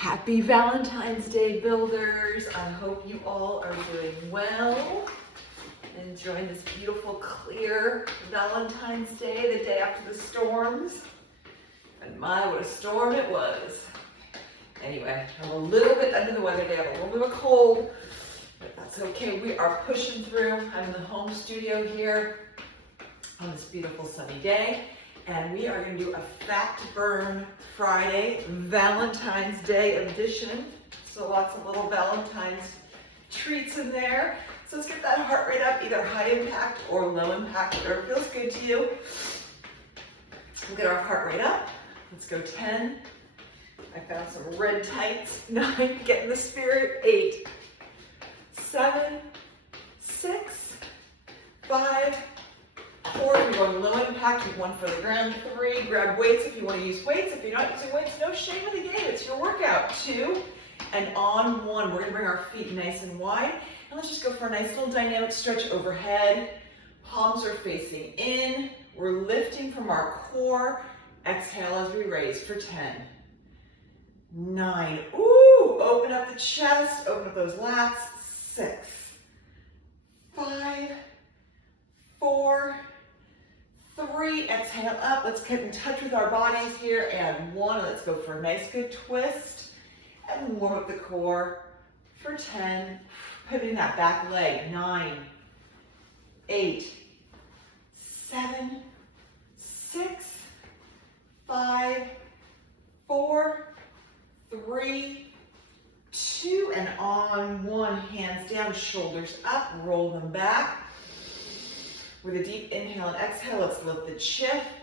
Happy Valentine's Day, builders. I hope you all are doing well. Enjoying this beautiful, clear Valentine's Day, the day after the storms. And my, what a storm it was. Anyway, I'm a little bit under the weather today. I have a little bit of a cold, but that's okay. We are pushing through. I'm in the home studio here on this beautiful sunny day. And we are going to do a Fat Burn Friday, Valentine's Day edition. So lots of little Valentine's treats in there. So let's get that heart rate up, either high impact or low impact, whatever feels good to you. We'll get our heart rate up. Let's go 10. I found some red tights. 9, get in the spirit. 8, 7, 6, 5, 4, if you're going low impact, keep 1 for the ground. 3, grab weights if you want to use weights. If you're not using weights, no shame in the game. It's your workout. 2, and on 1, we're going to bring our feet nice and wide. And let's just go for a nice little dynamic stretch overhead. Palms are facing in. We're lifting from our core. Exhale as we raise for 10. 9. Ooh, open up the chest. Open up those lats. 6, 5, 4, 3, exhale up. Let's get in touch with our bodies here. And 1, let's go for a nice good twist. And warm up the core for 10. Pivoting that back leg. 9, 8, 7, 6, 5, 4, 3, 2, and on 1, hands down, shoulders up, roll them back. With a deep inhale and exhale, let's lift the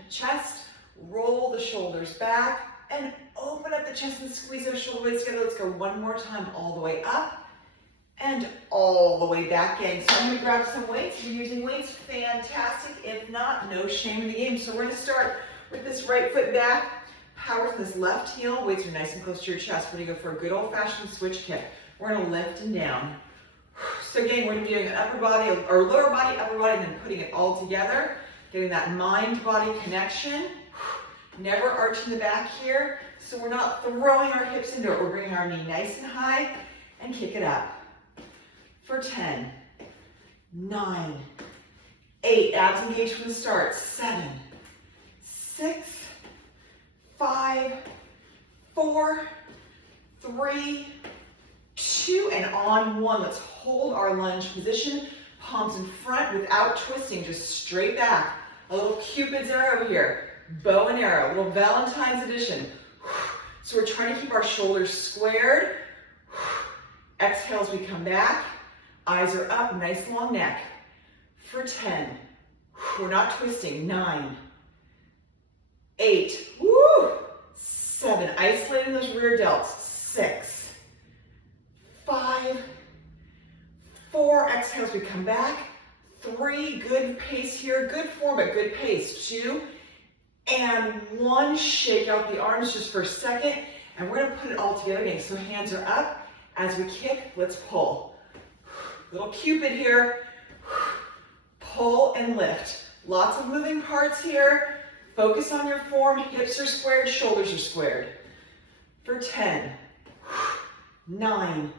chest, roll the shoulders back, and open up the chest and squeeze those shoulder blades together. Let's go one more time, all the way up and all the way back in. So I'm gonna grab some weights. If you're using weights, fantastic. If not, no shame in the game. So we're gonna start with this right foot back, power to this left heel. Weights are nice and close to your chest. We're gonna go for a good old-fashioned switch kick. We're gonna lift and down. So again, we're gonna be doing an upper body, or lower body, upper body, and then putting it all together, getting that mind-body connection. Never arching the back here, so we're not throwing our hips into it. We're bringing our knee nice and high and kick it up. For 10, 9, 8, abs engaged from the start. 7, 6, 5, 4, 3, 2, and on 1, let's hold our lunge position, palms in front without twisting, just straight back. A little Cupid's arrow here, bow and arrow, a little Valentine's edition. So we're trying to keep our shoulders squared. Exhale as we come back, eyes are up, nice long neck. For 10, we're not twisting. 9, 8, 7, isolating those rear delts. 6, 5, 4, exhale as we come back. 3, good pace here, good form, but good pace. 2, and 1, shake out the arms just for a second, and we're gonna put it all together again. So hands are up. As we kick, let's pull. Little Cupid here. Pull and lift. Lots of moving parts here. Focus on your form. Hips are squared, shoulders are squared. For 10, 9,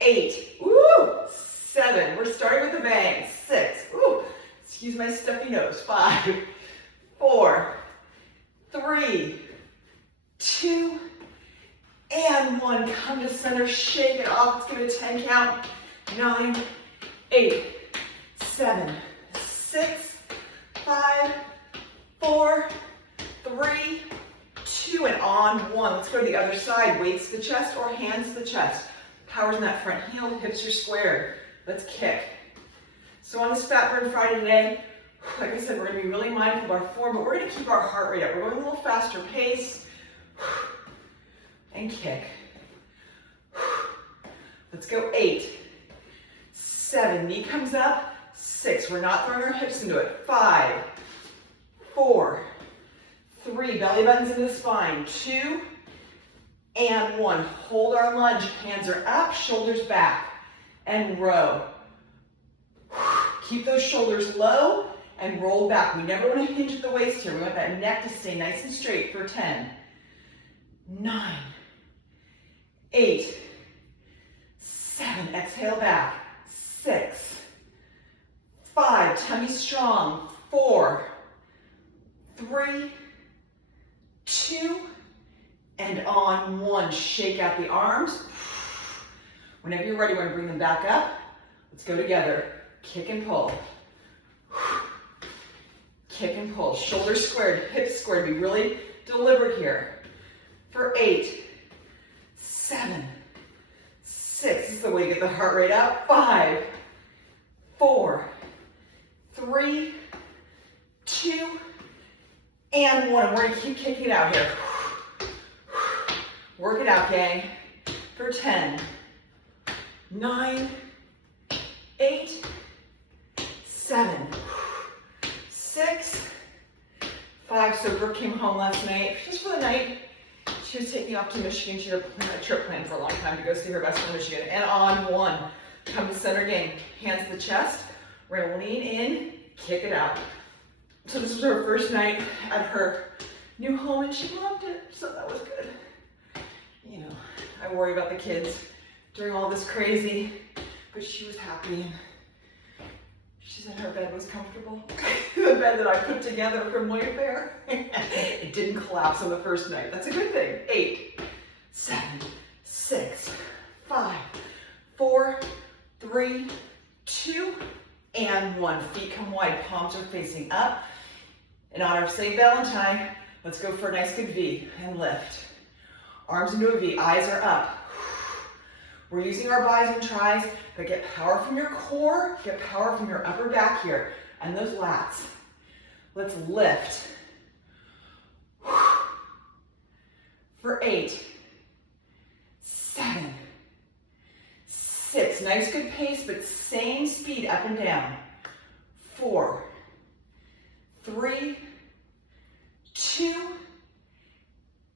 8, 7. We're starting with a bang. 6, excuse my stuffy nose. 5, 4, 3, 2, and 1. Come to center, shake it off. Let's give it a 10 count. 9, 8, 7, 6, 5, 4, 3, 2, and on 1. Let's go to the other side. Weights to the chest or hands to the chest. Power's in that front heel, hips are squared. Let's kick. So on this Fat Burn Friday today, like I said, we're gonna be really mindful of our form, but we're gonna keep our heart rate up. We're going a little faster pace. And kick. Let's go. 8, 7, knee comes up. 6, we're not throwing our hips into it. 5, 4, 3, belly buttons into the spine. 2, and 1. Hold our lunge. Hands are up, shoulders back, and row. Keep those shoulders low and roll back. We never want to hinge at the waist here. We want that neck to stay nice and straight for 10, 9, 8, 7, exhale back, 6, 5, tummy strong, 4, 3, 2, and on 1, shake out the arms. Whenever you're ready, we're gonna bring them back up. Let's go together, kick and pull. Kick and pull, shoulders squared, hips squared, be really deliberate here. For 8, 7, 6, this is the way to get the heart rate up. 5, 4, 3, 2, and 1. We're gonna keep kicking it out here. Work it out, gang. For 10, 9, 8, 7, 6, 5. So Brooke came home last night, just for the night. She was taking off to Michigan. She had a trip planned for a long time to go see her best friend in Michigan. And on 1, come to center game. Hands to the chest. We're gonna lean in, kick it out. So this was her first night at her new home and she loved it, so that was good. You know, I worry about the kids during all this crazy, but she was happy. She said her bed was comfortable. The bed that I put together from Wayfair, it didn't collapse on the first night. That's a good thing. 8, 7, 6, 5, 4, 3, 2, and 1. Feet come wide, palms are facing up. In honor of St. Valentine, let's go for a nice good V and lift. Arms into a V, eyes are up. We're using our bis and tris, but get power from your core, get power from your upper back here, and those lats. Let's lift. For 8, 7, 6, nice good pace, but same speed up and down. 4, 3, 2,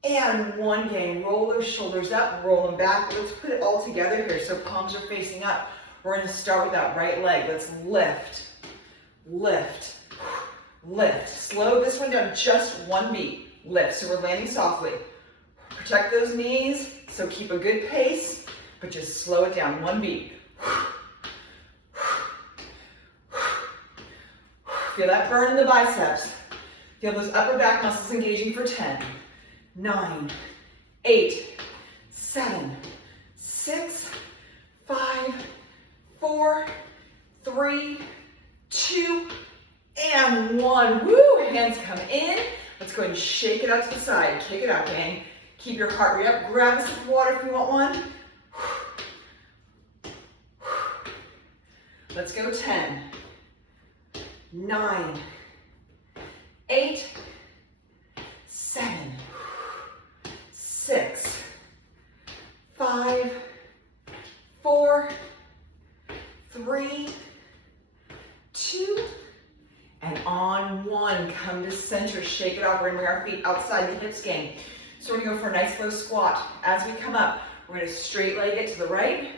and 1, gang. Roll those shoulders up, roll them back. Let's put it all together here so palms are facing up. We're gonna start with that right leg. Let's lift, lift, lift. Slow this one down, just 1 beat. Lift, so we're landing softly. Protect those knees, so keep a good pace, but just slow it down, 1 beat. Feel that burn in the biceps. Feel those upper back muscles engaging for 10, 9, 8, 7, 6, 5, 4, 3, 2, and 1. Woo! Hands come in. Let's go ahead and shake it out to the side. Kick it out, gang. Keep your heart rate up. Grab a sip of water if you want one. Let's go 10, 9, 8, 7, 6, 5, 4, 3, 2, and on 1, come to center, shake it off. We're gonna bring our feet outside the hips, gang. So we're gonna go for a nice low squat. As we come up, we're gonna straight leg it to the right,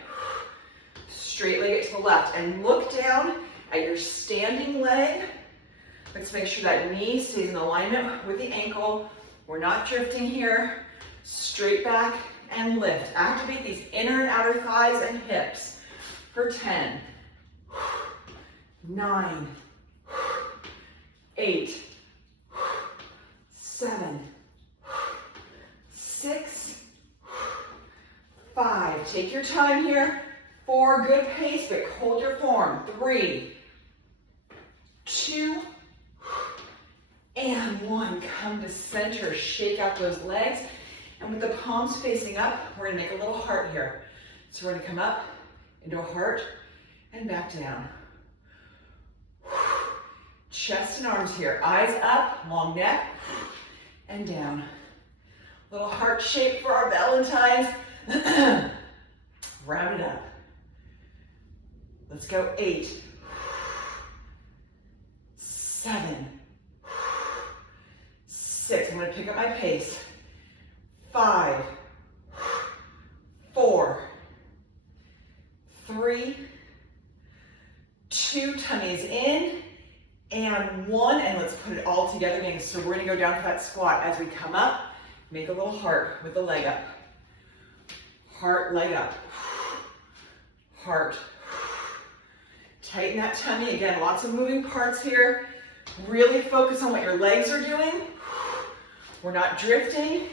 straight leg it to the left, and look down at your standing leg. Let's make sure that knee stays in alignment with the ankle. We're not drifting here. Straight back and lift. Activate these inner and outer thighs and hips for 10, 9, 8, 7, 6, 5. Take your time here. 4, good pace, but hold your form. 3, 2, and 1. Come to center, shake out those legs. And with the palms facing up, we're gonna make a little heart here. So we're gonna come up into a heart and back down. Chest and arms here, eyes up, long neck, and down. Little heart shape for our Valentines. Round it up. Let's go 8, 7, 6. I'm gonna pick up my pace. 5, 4, 3, 2, tummies in, and 1, and let's put it all together again. So we're gonna go down for that squat. As we come up, make a little heart with the leg up. Heart, leg up. Heart. Tighten that tummy. Again, lots of moving parts here. Really focus on what your legs are doing. We're not drifting.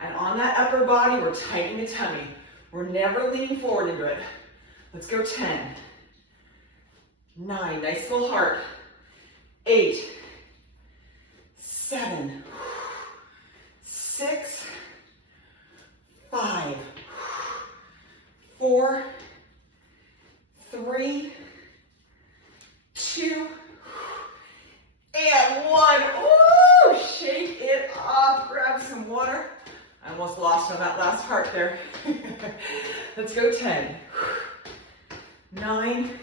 And on that upper body, we're tightening the tummy. We're never leaning forward into it. Let's go 10, 9, nice full heart, 8, 7, 6, 5, 4, 3, 2, and 1. Ooh, shake it off. Grab some water. I almost lost on that last heart there. Let's go 10, 9,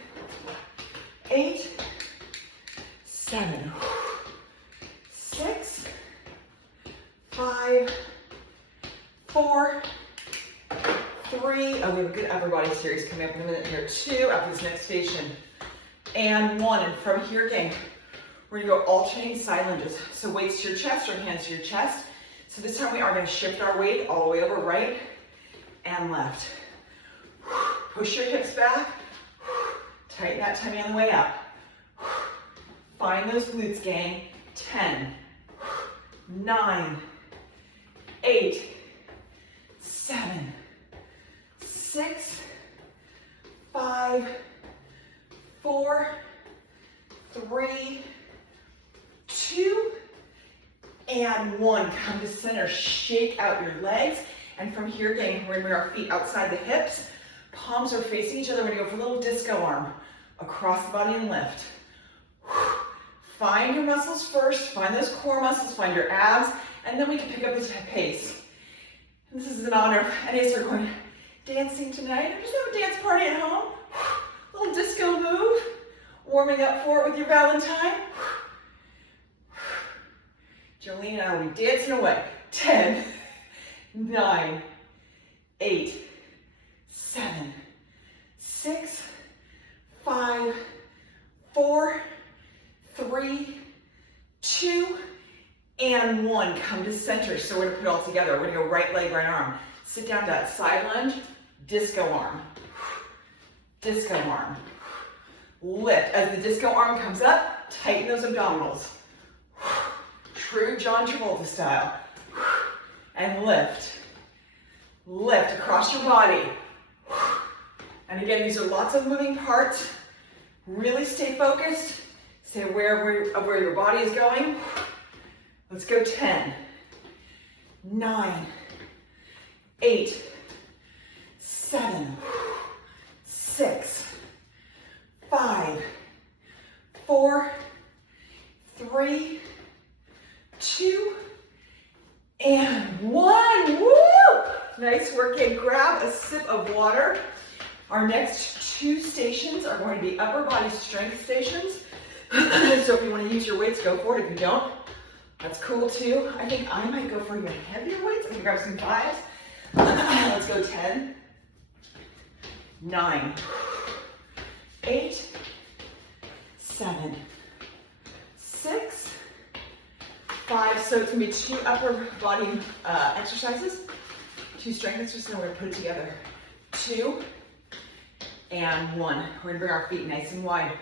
8, 7, 6, 5, 4, 3. Oh, we have a good upper body series coming up in a minute here. 2 after this next station. And 1. And from here, gang, we're gonna go alternating side lunges. So weights to your chest or hands to your chest. So this time we are going to shift our weight all the way over right and left. Push your hips back. Tighten that tummy on the way up. Find those glutes, gang. 10, 9, 8, 7, 6, 5, 4, 3, 2, and 1. Come to center, shake out your legs. And from here, gang, we're gonna bring our feet outside the hips. Palms are facing each other. We're gonna go for a little disco arm across the body and lift. Find your muscles first, find those core muscles, find your abs, and then we can pick up the pace. And this is in honor of any of us who are going dancing tonight, or just have a dance party at home. Little disco move, warming up for it with your Valentine. Jolene and I will be dancing away. 10, 9, 8, 7, 6, 5, 4, 3, 2, and 1. Come to center. So we're going to put it all together. We're going to go right leg, right arm. Sit down to that side lunge. Disco arm. Disco arm. Lift. As the disco arm comes up, tighten those abdominals. True John Travolta style. And lift. Lift across your body. And again, these are lots of moving parts. Really stay focused. Stay aware of where your body is going. Let's go 10, 9, 8, 7, 6, 5, 4, 3, 2, and 1. Woo! Nice work. And grab a sip of water. Our next 2 stations are going to be upper body strength stations. So if you want to use your weights, go for it. If you don't, that's cool too. I think I might go for even heavier weights. I can grab some 5s. Let's go 10, 9, 8, 7, 6, 5. So it's going to be 2 upper body exercises, 2 strength exercises, and we're going to put it together. 2 and 1. We're going to bring our feet nice and wide.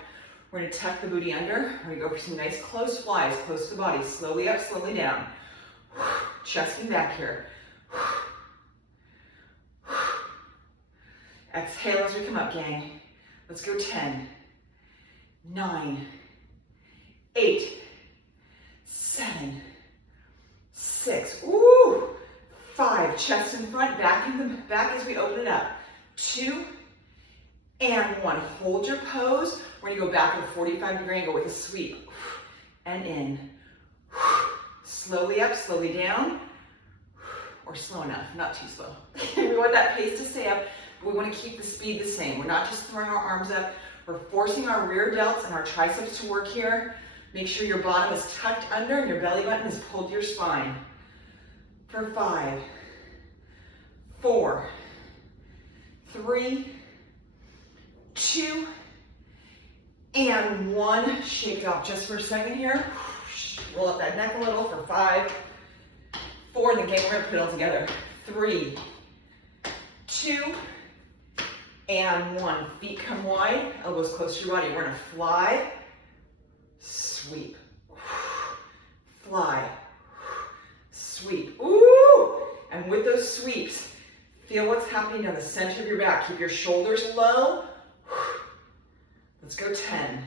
We're going to tuck the booty under. We're going to go for some nice close flies, close to the body. Slowly up, slowly down. Chesting back here. Exhale as we come up, gang. Let's go 10, 9, 8, 7, 6, 5. Chest in front, back in the back as we open it up. 2 and 1. Hold your pose. We're going to go back at a 45-degree angle with a sweep. And in. Slowly up, slowly down. Or slow enough, not too slow. We want that pace to stay up, but we want to keep the speed the same. We're not just throwing our arms up. We're forcing our rear delts and our triceps to work here. Make sure your bottom is tucked under and your belly button is pulled to your spine. For 5, 4, 3, 2, and 1. Shake it off just for a second here. Roll up that neck a little for 5, 4, and then gang, we're going to put it all together. 3, 2, and 1. Feet come wide, elbows close to your body. We're gonna fly, sweep, fly, sweep. Ooh! And with those sweeps, feel what's happening down the center of your back. Keep your shoulders low. Let's go 10,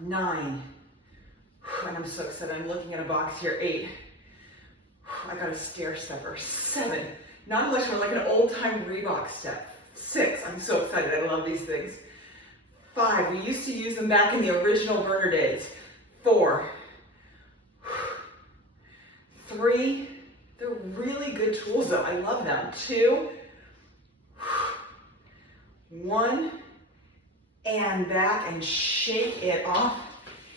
9, and I'm so excited. I'm looking at a box here. 8, I got a stair stepper. 7, not much more, like an old-time Reebok step. 6, I'm so excited. I love these things. 5, we used to use them back in the original burner days. 4, 3, they're really good tools though. I love them. 2, 1, and back and shake it off.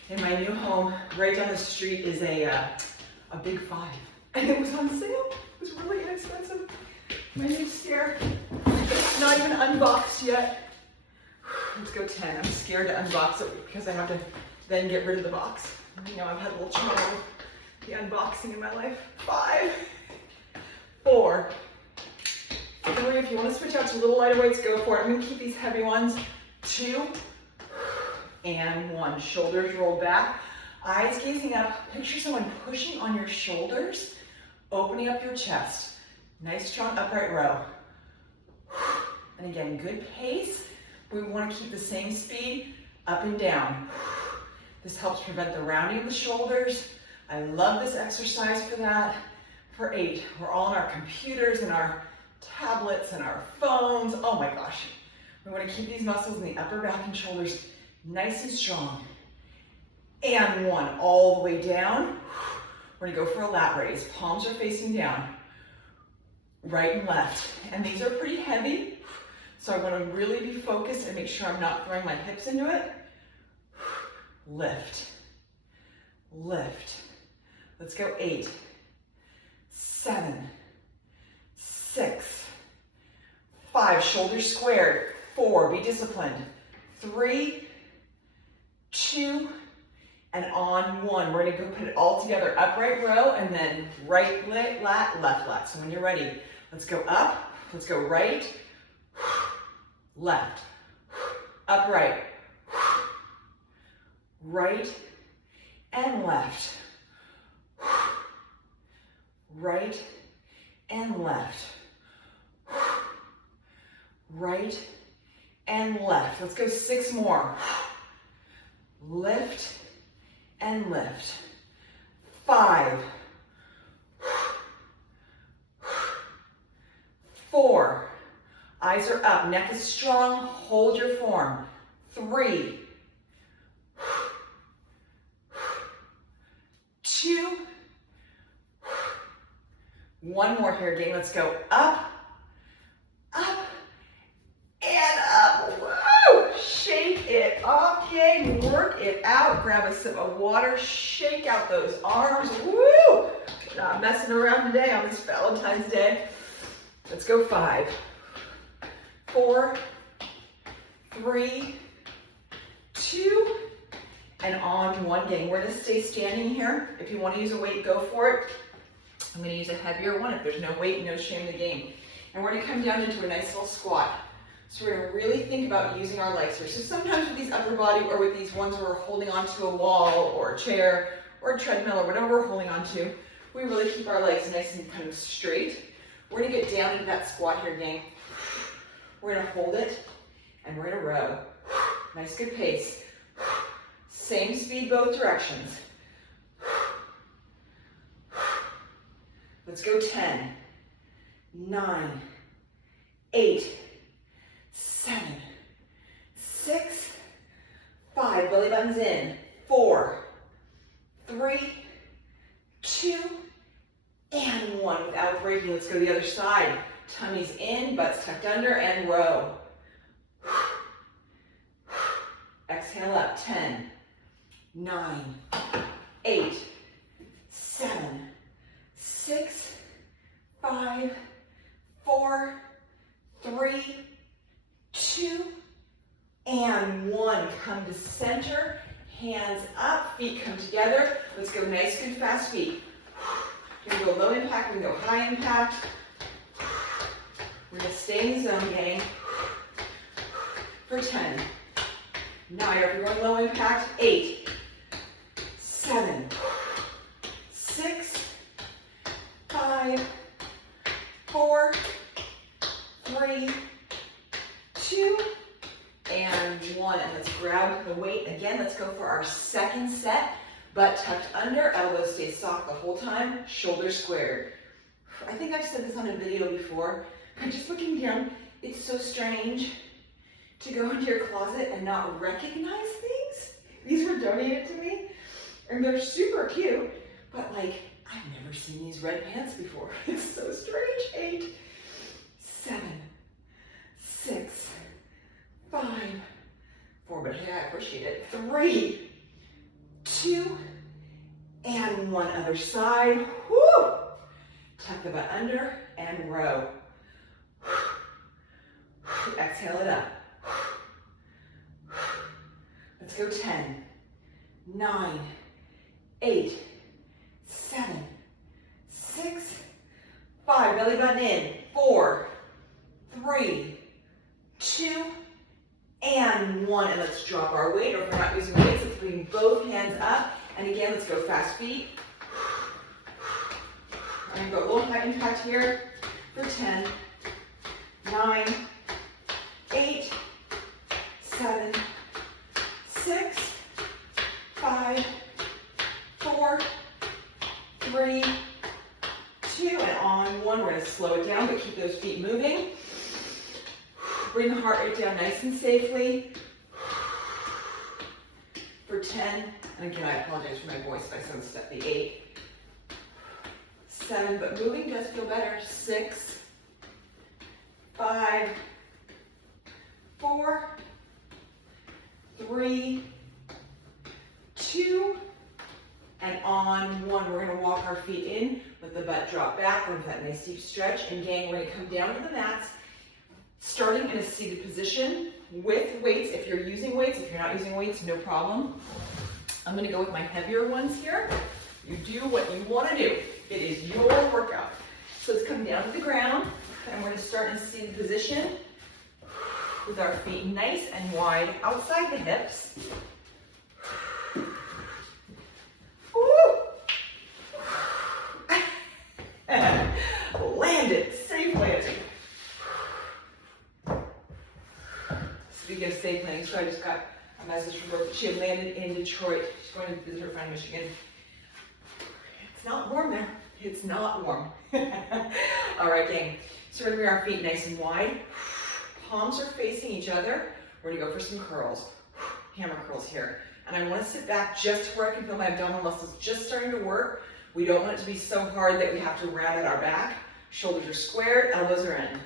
In my new home, right down the street is a big 5. And it was on sale. It was really inexpensive. My new stair, it's not even unboxed yet. Let's go 10. I'm scared to unbox it because I have to then get rid of the box. You know, I've had a little trouble with the unboxing in my life. 5, 4, 3. If you want to switch out to little lighter weights, go for it. I'm going to keep these heavy ones. 2, and 1. Shoulders roll back, eyes gazing up. Picture someone pushing on your shoulders, opening up your chest. Nice, strong, upright row. And again, good pace. We want to keep the same speed up and down. This helps prevent the rounding of the shoulders. I love this exercise for that. For 8, we're all on our computers and our tablets and our phones. Oh my gosh. We want to keep these muscles in the upper back and shoulders nice and strong. And 1, all the way down. We're gonna go for a lat raise. Palms are facing down. Right and left. And these are pretty heavy, so I wanna really be focused and make sure I'm not throwing my hips into it. Lift, lift. Let's go 8, 7, 6, 5, shoulders squared. 4, be disciplined. 3, 2, and on 1. We're gonna go put it all together. Upright row, and then right lat, left lat. So when you're ready, let's go up, let's go right, left, upright, right, and left, right, and left, right, and left. Let's go 6 more. Lift and lift. 5, 4, eyes are up, neck is strong, hold your form. 3, 2, 1 more here, gang. Let's go up, up, and up. Woo! Shake it off, gang. Work it out. Grab a sip of water. Shake out those arms. Woo! Not messing around today on this Valentine's Day. Let's go 5, 4, 3, 2, and on 1, gang. We're gonna stay standing here. If you want to use a weight, go for it. I'm gonna use a heavier one. If there's no weight, no shame in the game. And we're gonna come down into a nice little squat. So we're gonna really think about using our legs here. So sometimes with these upper body or with these ones where we're holding onto a wall or a chair or a treadmill or whatever we're holding onto, we really keep our legs nice and kind of straight. We're gonna get down into that squat here, gang. We're gonna hold it and we're gonna row. Nice, good pace. Same speed, both directions. Let's go 10, 9, 8, 7, 6, 5, belly buttons in. 4, 3, 2, and 1. Without breaking, let's go to the other side. Tummies in, butts tucked under, and row. Exhale up. 10, 9, 8, 7, 6, 5, 4, 3, 2, and 1. Come to center, hands up, feet come together. Let's go nice, good, fast feet. We're gonna go low impact, we're gonna go high impact. We're gonna stay in the zone, gang. For 10, 9, if you're going low impact, 8, 7, 6, 5, 4, 3, 2, and 1. And let's grab the weight. Again, let's go for our second set. Butt tucked under, elbows stay soft the whole time, shoulders squared. I think I've said this on a video before, but just looking down, it's so strange to go into your closet and not recognize things. These were donated to me, and they're super cute, but like, I've never seen these red pants before. It's so strange. 8, 7, 6, 5, 4, but hey, I appreciate it. 3, 2, and 1. Other side. Woo! Tuck the butt under and row. Exhale it up. Let's go 10, 9, 8, 7, 6, 5. Belly button in. 4, 3, 2, and 1. And let's drop our weight. Or if we're not using weights, let's bring both hands up. And again, let's go fast feet. I'm gonna go a little high impact here for 10, 9, 8, 7, 6, 5, 4, 3, 2, and on 1. We're gonna slow it down, but keep those feet moving. Bring the heart rate down nice and safely. For 10, and again, I apologize for my voice if I sound stuffy. 8, 7, but moving does feel better. 6, 5, 4, 3, 2, and on 1. We're gonna walk our feet in, let the butt drop back, with that nice deep stretch, and gang, we're gonna come down to the mats, starting in a seated position with weights. If you're using weights, if you're not using weights, no problem. I'm gonna go with my heavier ones here. You do what you wanna do. It is your workout. So let's come down to the ground, and we're gonna start in a seated position with our feet nice and wide outside the hips. Landed, safe landing. Speaking of safe landing, so I just got a message from her that she had landed in Detroit. She's going to visit her friend in Michigan. It's not warm there. It's not warm. All right, gang. So we're gonna bring our feet nice and wide. Palms are facing each other. We're gonna go for some curls. Hammer curls here. And I wanna sit back just where I can feel my abdominal muscles just starting to work. We don't want it to be so hard that we have to round out our back. Shoulders are squared, elbows are in.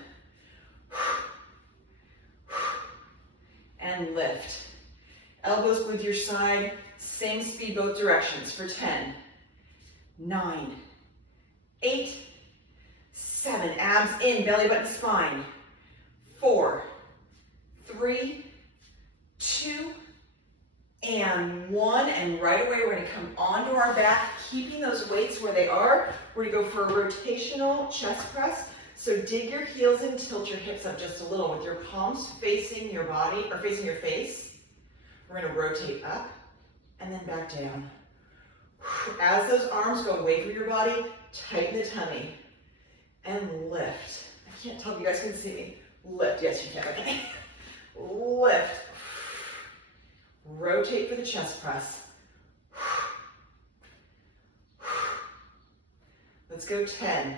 And lift. Elbows glued to your side, same speed both directions for 10, 9, 8, 7, abs in, belly button spine, 4, 3, 2, and 1, and right away we're gonna come onto our back, keeping those weights where they are. We're gonna go for a rotational chest press. So dig your heels in, tilt your hips up just a little with your palms facing your body, or facing your face. We're gonna rotate up and then back down. As those arms go away from your body, tighten the tummy and lift. I can't tell if you guys can see me. Lift, yes you can, okay. Lift. Rotate for the chest press. Let's go 10,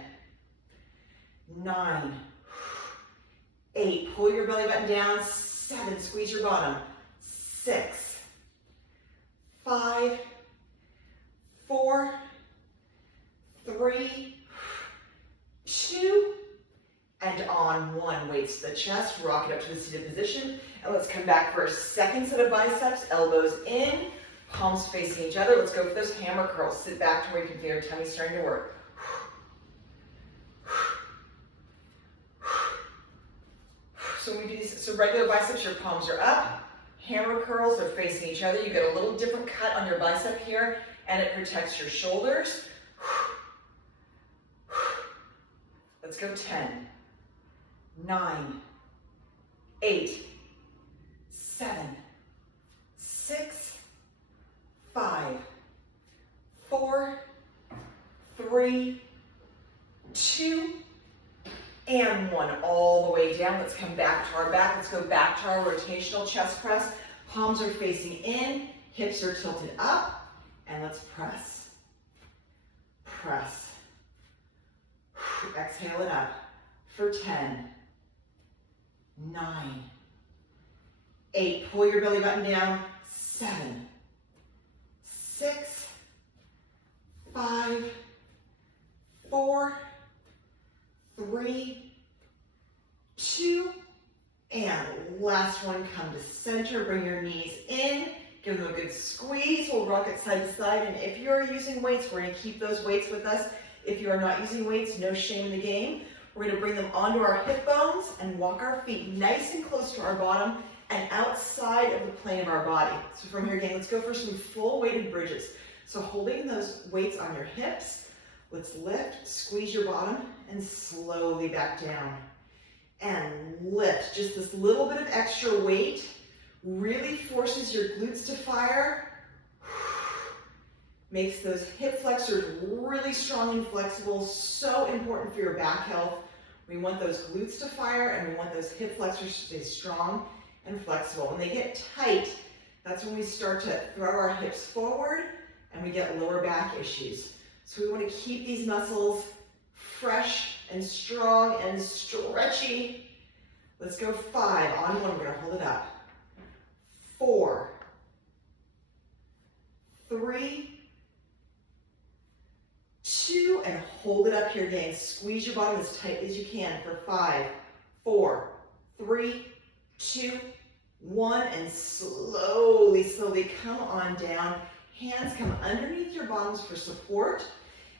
9, 8, pull your belly button down, 7, squeeze your bottom, 6, 5, 4, 3, 2, and on 1. Weights to the chest, rock it up to the seated position, and let's come back for a second set of biceps, elbows in, palms facing each other. Let's go for those hammer curls. Sit back to where you can feel your tummy starting to work. So when we do these, so regular biceps, your palms are up. Hammer curls are facing each other. You get a little different cut on your bicep here, and it protects your shoulders. Let's go 10, 9, 8, 7, 6, 5, 4, 3, 2, and 1. All the way down. Let's come back to our back. Let's go back to our rotational chest press. Palms are facing in, hips are tilted up, and let's press. Press. Exhale it up for 10, 9, 8. Pull your belly button down. 7, 6, 5, 4, 3, 2, and last one, come to center. Bring your knees in. Give them a good squeeze. We'll rock it side to side. And if you're using weights, we're going to keep those weights with us. If you are not using weights, no shame in the game. We're going to bring them onto our hip bones and walk our feet nice and close to our bottom and outside of the plane of our body. So from here again, let's go for some full weighted bridges. So holding those weights on your hips, let's lift, squeeze your bottom, and slowly back down. And lift. Just this little bit of extra weight really forces your glutes to fire. Makes those hip flexors really strong and flexible. So important for your back health. We want those glutes to fire and we want those hip flexors to stay strong and flexible. When they get tight, that's when we start to throw our hips forward and we get lower back issues. So we want to keep these muscles fresh and strong and stretchy. Let's go 5. On 1, we're going to hold it up. 4, 3, 2, and hold it up here again. Squeeze your bottom as tight as you can for 5, 4, 3, 2, 1, and slowly, slowly come on down. Hands come underneath your bottoms for support.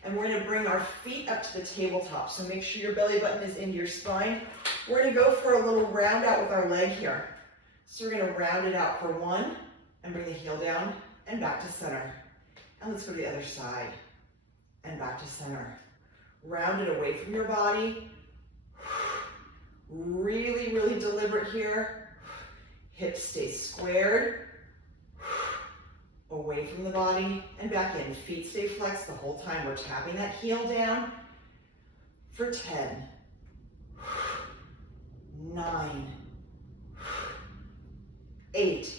And we're going to bring our feet up to the tabletop. So make sure your belly button is into your spine. We're going to go for a little round out with our leg here. So we're going to round it out for 1 and bring the heel down and back to center. And let's go to the other side and back to center. Round it away from your body. Really, really deliberate here. Hips stay squared. Away from the body and back in. Feet stay flexed the whole time. We're tapping that heel down for 10, 9, 8,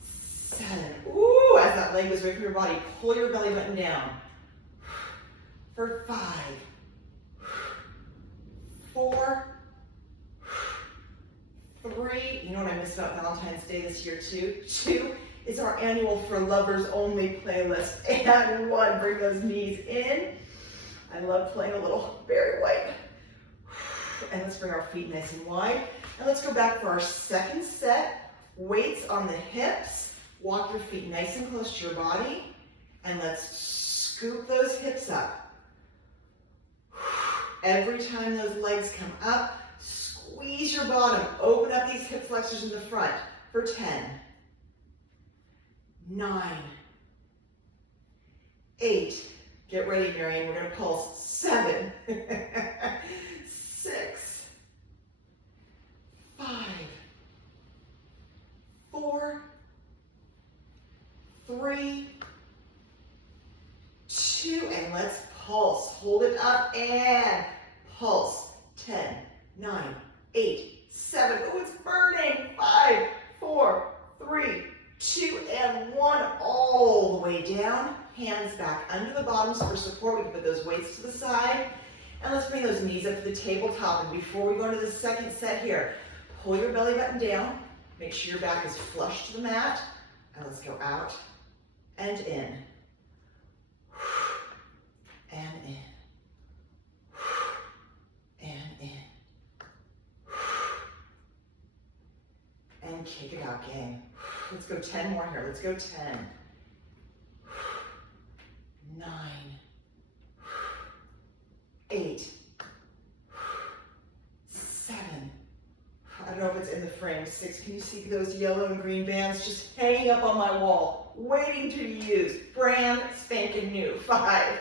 7. Ooh, as that leg goes away from your body, pull your belly button down for 5, 4, 3, you know what I missed about Valentine's Day this year too? 2 is our annual For Lovers Only playlist. And 1, bring those knees in. I love playing a little Barry White. And let's bring our feet nice and wide. And let's go back for our second set. Weights on the hips. Walk your feet nice and close to your body. And let's scoop those hips up. Every time those legs come up, squeeze your bottom. Open up these hip flexors in the front for 10, 9, 8. Get ready, Marianne. We're going to pulse. 7, 6, 5, 4, 3, 2, and let's pulse. Hold it up and pulse. 10, 9, 8, 7. Oh, it's burning. 5, 4, 3, 2, and 1. All the way down. Hands back under the bottoms for support. We can put those weights to the side. And let's bring those knees up to the tabletop. And before we go into the second set here, pull your belly button down. Make sure your back is flush to the mat. And let's go out and in. And in. And in. And kick it out, gang. Let's go 10 more here. Let's go 10. 9. 8. 7. I don't know if it's in the frame. 6. Can you see those yellow and green bands just hanging up on my wall, waiting to be used? Brand spanking new. 5.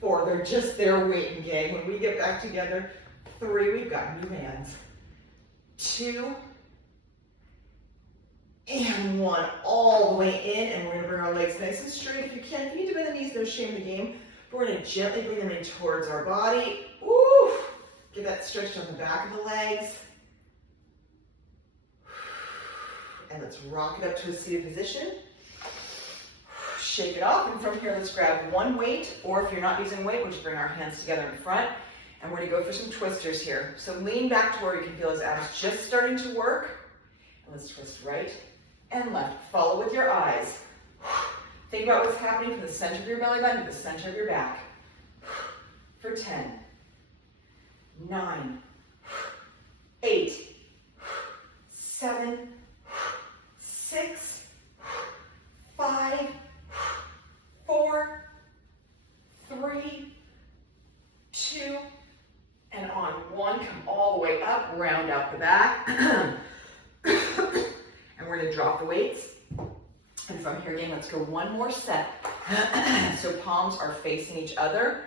4. 4, they're just there waiting, gang. When we get back together, 3, we've got new hands. 2, and 1, all the way in, and we're gonna bring our legs nice and straight if you can. If you need to bend the knees, no shame in the game. But we're gonna gently bring them in towards our body. Woo! Get that stretch on the back of the legs. And let's rock it up to a seated position. Shake it off, and from here, let's grab one weight, or if you're not using weight, we'll just bring our hands together in front, and we're gonna go for some twisters here. So lean back to where you can feel his abs just starting to work, and let's twist right and left. Follow with your eyes. Think about what's happening from the center of your belly button to the center of your back. For 10, 9, 8, 7, 6, 5, 4, 3, 2, and on 1, come all the way up, round out the back. And we're gonna drop the weights. And from here again, let's go one more set. So palms are facing each other.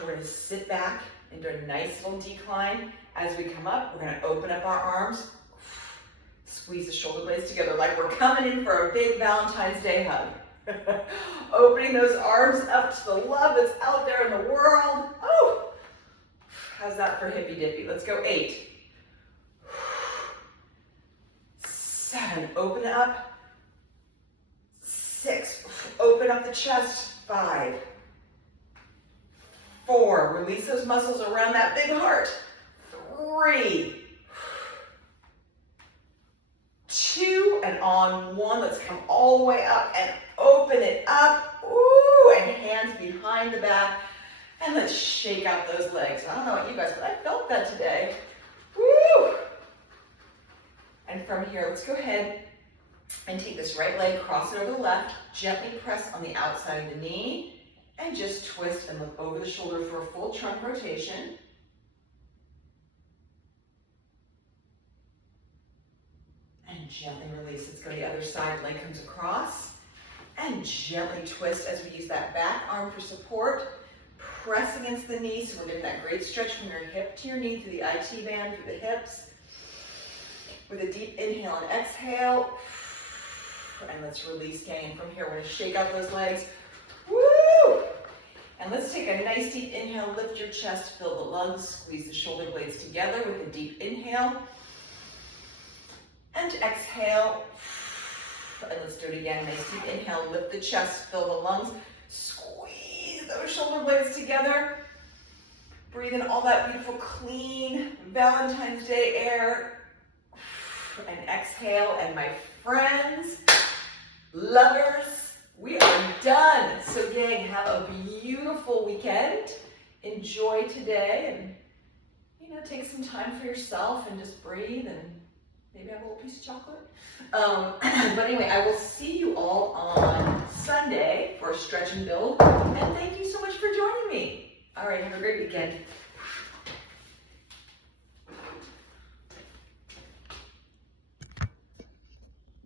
We're gonna sit back into a nice little decline. As we come up, we're gonna open up our arms, squeeze the shoulder blades together like we're coming in for a big Valentine's Day hug. Opening those arms up to the love that's out there in the world. Oh, how's that for hippy dippy? Let's go 8, 7, open up. 6, open up the chest. 5, 4, release those muscles around that big heart. 3, 2, and on 1, let's come all the way up and open it up. Ooh, and hands behind the back. And let's shake out those legs. I don't know about you guys, but I felt that today. Woo! And from here, let's go ahead and take this right leg, cross it over the left, gently press on the outside of the knee, and just twist and look over the shoulder for a full trunk rotation. And gently release. Let's go to the other side, leg comes across, and gently twist as we use that back arm for support. Press against the knee, so we're getting that great stretch from your hip to your knee, through the IT band, through the hips. With a deep inhale and exhale. And let's release, gang. And from here, we're gonna shake out those legs. Woo! And let's take a nice deep inhale, lift your chest, fill the lungs, squeeze the shoulder blades together with a deep inhale. And exhale. And let's do it again. Nice deep inhale, lift the chest, fill the lungs, squeeze those shoulder blades together. Breathe in all that beautiful, clean Valentine's Day air. And exhale. And my friends, lovers, we are done. So gang, have a beautiful weekend. Enjoy today, and take some time for yourself and just breathe and maybe have a little piece of chocolate. But anyway, I will see you all on Sunday for a stretch and build. And thank you so much for joining me. All right, have a great weekend.